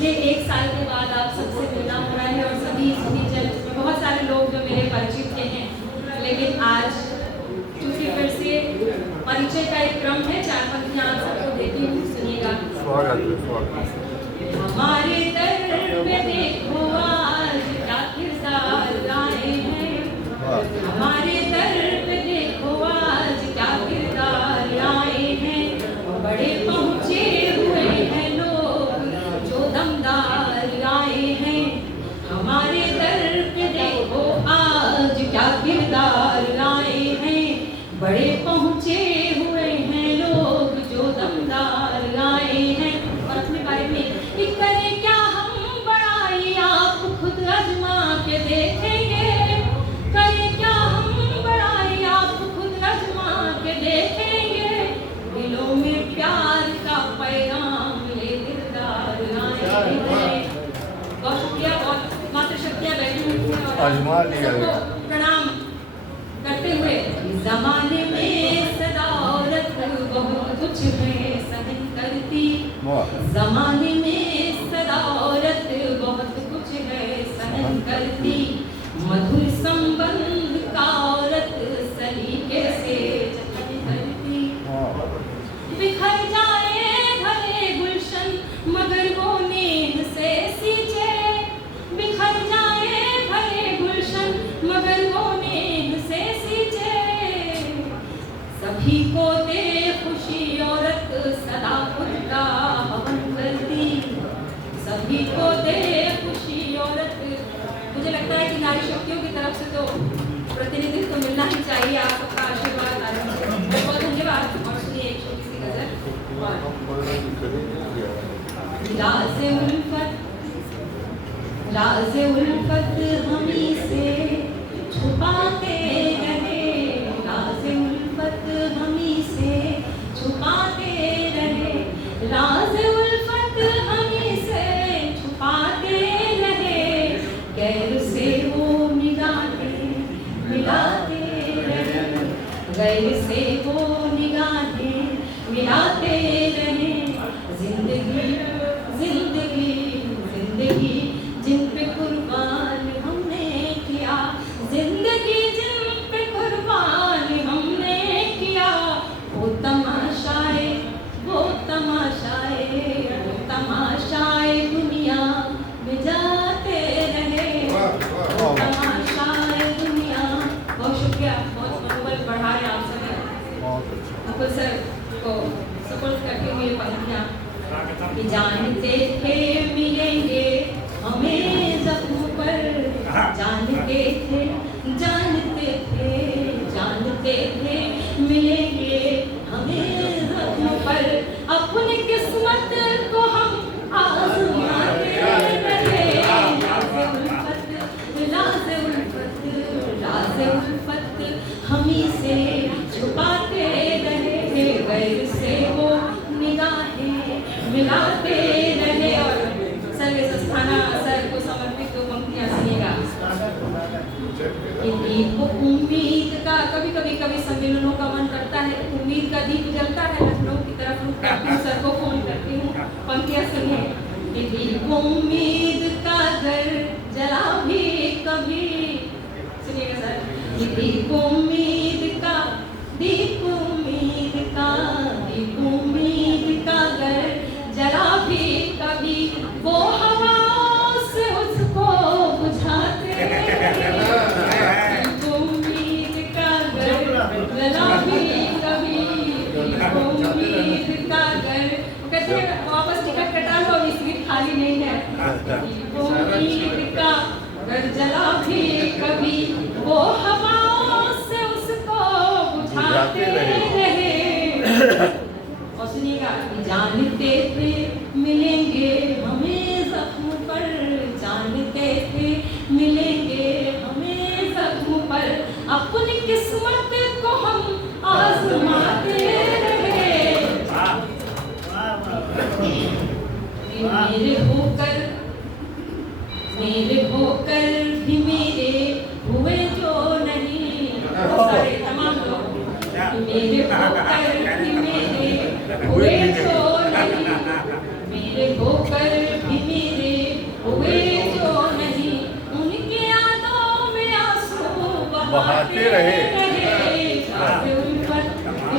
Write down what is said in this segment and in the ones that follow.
पिछले 1 साल के बाद आप सबसे मिलना हो रहा है और सभी चर्च में बहुत सारे लोग जो मेरे परिचित के हैं, लेकिन आज क्योंकि फिर से परिचय का एक क्रम है, 4 पंक्तियां आप सबको देती हूँ, सुनिएगा। हमारे दर पे देखो आज क्या किरदार आए हैं, हमारे दर पे देखो आज क्या किरदार आए हैं, बड़े पहुँचे हुए हैं लोग जो दमदार आए हैं, हमारे दर पे देखो आज क्या किरदार आए हैं, बड़े पहुँचे हुए हैं लोग जो दमदार आए हैं। और अपने बारे में करें क्या हम बड़ाई, आप खुद आजमा के देखेंगे, करें क्या हम बड़ाई, आप खुद आजमा के देखेंगे, दिलों में प्यार का पैगाम ये दिलदार आए हैं। बहुत शुक्रिया, बहुत मातृशक्तियाँ बैठी हुई हैं और सबको प्रणाम करते हुए, जमाने में सदा औरत बहुत कुछ है सहन करती, जमाने में सदा औरत बहुत कुछ है सहन करती, मधुर संबंध का औरत सलीके से जतन करती, बिखर जाए भले गुलशन मगर वो नेह से सींचे, बिखर जाए भले गुलशन मगर वो नेह से सींचे, सभी को दे खुशी औरत सदा खुद का हवन करती, सभी को दे खुशी औरत। मुझे लगता है कि नारी शक्तियों की तरफ से तो प्रतिनिधित्व तो मिलना ही चाहिए, आप सबका आशीर्वाद बहुत बहुत धन्यवाद। और सुनिए एक छोटी सी गजल, राज़े उल्फत हमी से छुपाते रहे, राज़े उल्फत हमी से छुपाते रहे, राज़े उल्फत हमी से छुपाते रहे, गैर से वो निगाहें मिलाते रहे, गैर से वो निगाहें मिलाते रहे, जिंदगी जिंदगी जिंदगी जिन पे कुर्बान हमने किया, जिंदगी जिन पे कुर्बान हमने किया, वो तमाशाए वो तमाशाए वो तमाशाए दुनिया में जाते रहे, वो तमाशाए दुनिया। बहुत शुक्रिया, बहुत मनोबल बढ़ा रहे आप सभी। अकुल सर को सपोर्ट करते हुए पंक्तियाँ कि जानते थे मिलेंगे हमें जख्म पर, जानते थे जानते थे जानते थे मिलेंगे हमें जख्म पर, अपनी किस्मत को हम आज़माते रहे, राज़े उल्फत राज़े उल्फत राज़े उल्फत हमी से छुपाते रहे, गैर से वो निगाहें मिलाते रहे। और सर्वे संस्थाना सर को समर्पित दो पंक्तियां सुनिएगा। दीप उम्मीद का, कभी सम्मेलनों का मन करता है, उम्मीद का दीप जलता है, लखनऊ की तरफ रुक करती हूँ, सर को फोन करती हूँ, पंक्तियां सुनिए। दीप उम्मीद का घर जला भी कभी, सुनिएगा सर, दीप उम्मीद का दीप उम्मीद का दीप उम्मीद का घर जला भी कभी, वो हवाओं से उसको बुझाते रहे, दीप उम्मीद का घर जला भी कभी, दीप उम्मीद का घर। कहते हैं वापस टिकट कटा लो, अभी सीट खाली नहीं है, दीप उम्मीद का घर जला भी कभी, वो हवाओं से उसको बुझाते रहे। और सुनिएगा, जानते थे मिलेंगे हमें जख्म पर, जानते थे मिलेंगे हमें जख्म पर, अपनी किस्मत को हम आज़माते रहे, मेरे होकर भी मेरे हुए जो नहीं, सारे तमाम लोग मेरे होकर भी मेरे हुए जो नहीं, मेरे होकर भी मेरे रहे। राज़ उल्फत,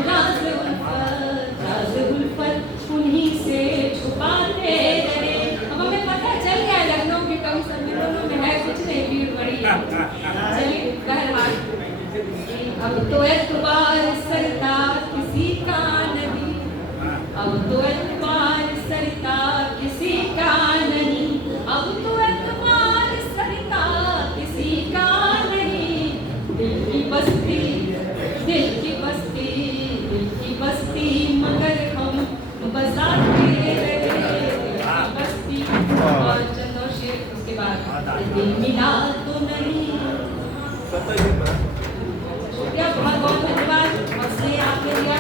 राज़ उल्फत, राज़ उल्फत उन्हीं से छुपाते रहे। अब हमें पता चल गया लखनऊ के कवि सम्मेलनों में है कुछ नहीं, भीड़ बड़ी है। चलिए बहरहाल, अब तो एतबार सरता किसी का नहीं, अब तो एतबार सरता किसी का नहीं, अब तो एतबार सरता किसी का नहीं। दिल की बस्ती, दिल की बस्ती, दिल की बस्ती मगर हम बसाते रहे। दिल की बस्ती और चंद और शेर उसके बाद दिल मिला तो नहीं। शुक्रिया, बहुत बहुत धन्यवाद। और से आपने दिया